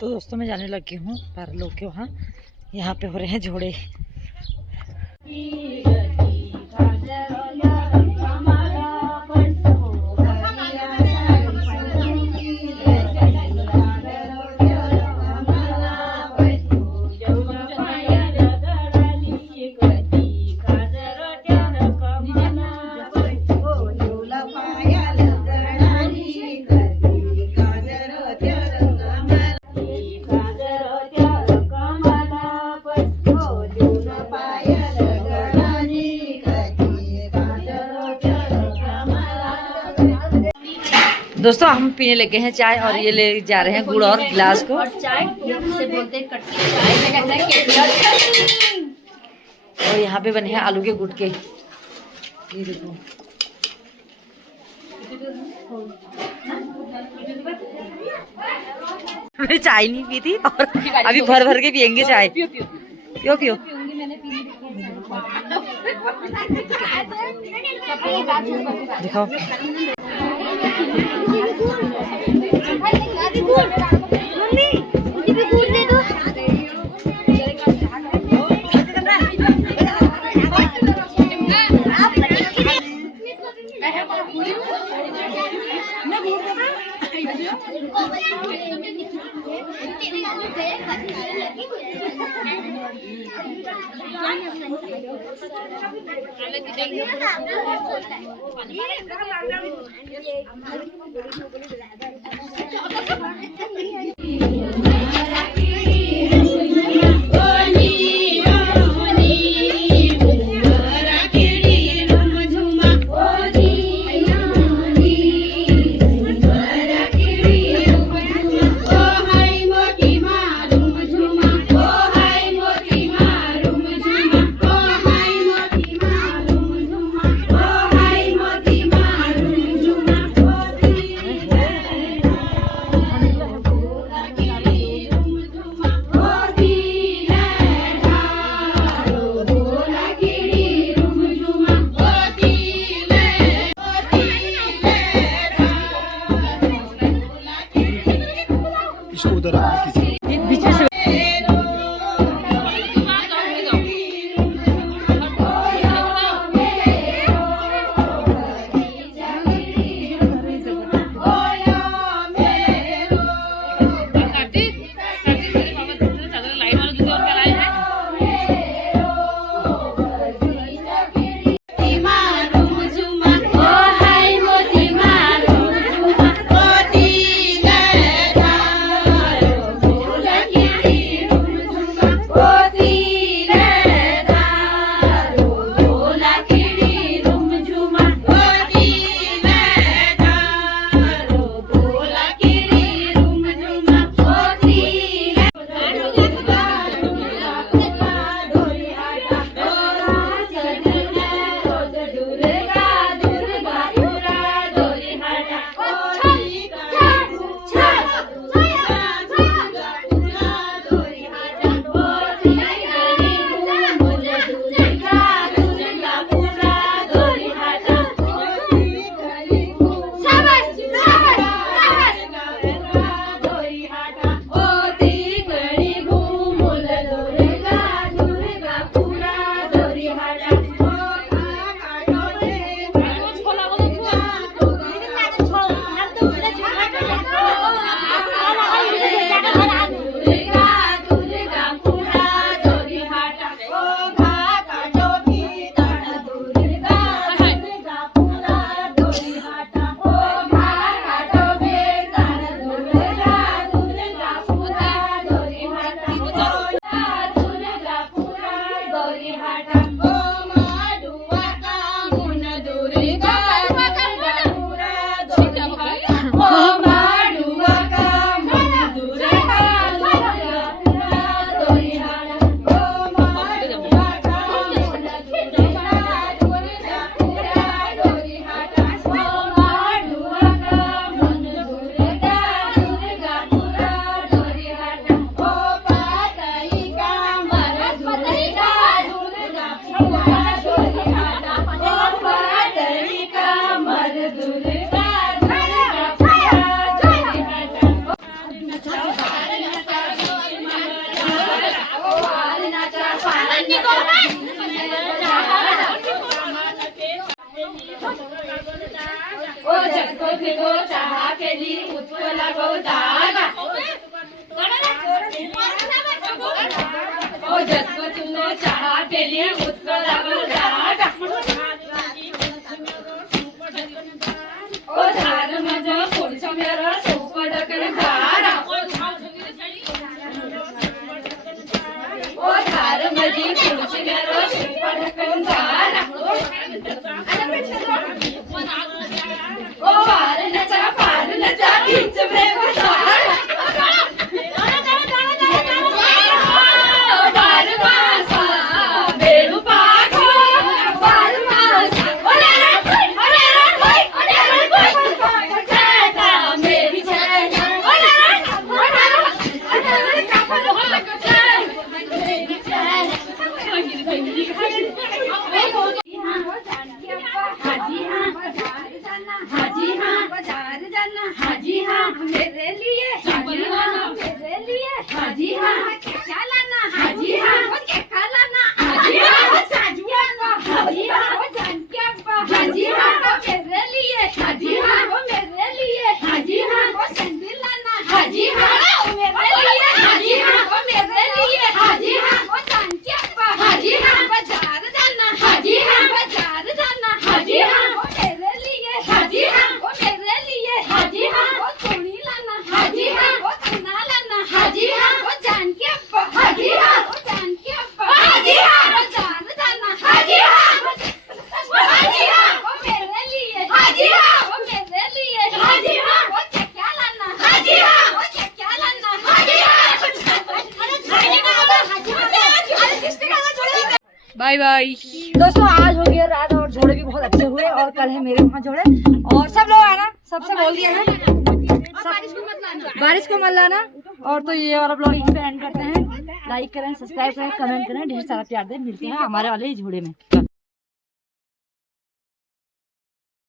तो दोस्तों मैं जाने लगी हूँ पर लोग के वहाँ, यहाँ पे हो रहे हैं जोड़े। दोस्तों हम पीने लगे हैं चाय और ये ले जा रहे हैं गुड़ और गिलास को। और चाय से बोलते हैं कटकी चाय, में कहते हैं केतली। और यहाँ पे बने हैं आलू के गुटके। ये देखो मैं चाय नहीं पी थी और अभी भर भर के पियेंगे चाय। पियो पियो। दिखाओ उधर बीच में से ओ जगतो फिरो चाहा केली उत्पला गोदागा ओ जगतो तुनो चाहा केली उत्पला गोदागा ओ धार मजो पुरुष मेरा सुपडकन धारा ओ धार मजी पुरुष मेरा सुपडकन धारा ओ पार नचा बीच में बसार बार मासा बेलू पाखो बार मासा मेरी हाजी हाँ बाजार जाना हाजी हाँ मेरे लिए हाजी हाँ क्या लाना हाजी हाँ क्या लाना हाजी हाँ साजिया हाजी हाँ वो जान क्या हाजी हाँ मेरे लिए हाजी हाँ वो मेरे लिए हाजी हाँ वो सैंडल लाना हाजी हाँ मेरे लिए हाजी हाँ वो मेरे लिए हाजी हाँ वो जान क्या हाजी हाँ बाजार जाना हाजी हाँ बाजार जाना हाजी हाँ वो मेरे लिए हाजी हाँ वो मेरे लिए हाजी हाँ वो चूड़ी लाना हाजी हाँ वो खाना लाना हाजी हाँ वो जान के अब्बा हाजी हाँ वो जान के अब्बा हाजी हाँ वो जान जाना हाजी हाँ हाजी हाँ वो मेरे लिए हाजी हाँ वो मेरे लिए हाजी हाँ वो क्या लाना हाजी हाँ वो क्या लाना हाजी हाँ बाय बाय दोस्तों। आज हो गया रात और जोड़े भी बहुत अच्छे हुए और कल है मेरे वहाँ जोड़े और सब लोग आना, सबसे बोल दिया है बारिश को मत लाना। और तो ये वाला ब्लॉग यहीं पे एंड करते हैं। लाइक करें, सब्सक्राइब करें, कमेंट करें, ढेर सारा प्यार दें। मिलते हैं हमारे वाले जोड़े में।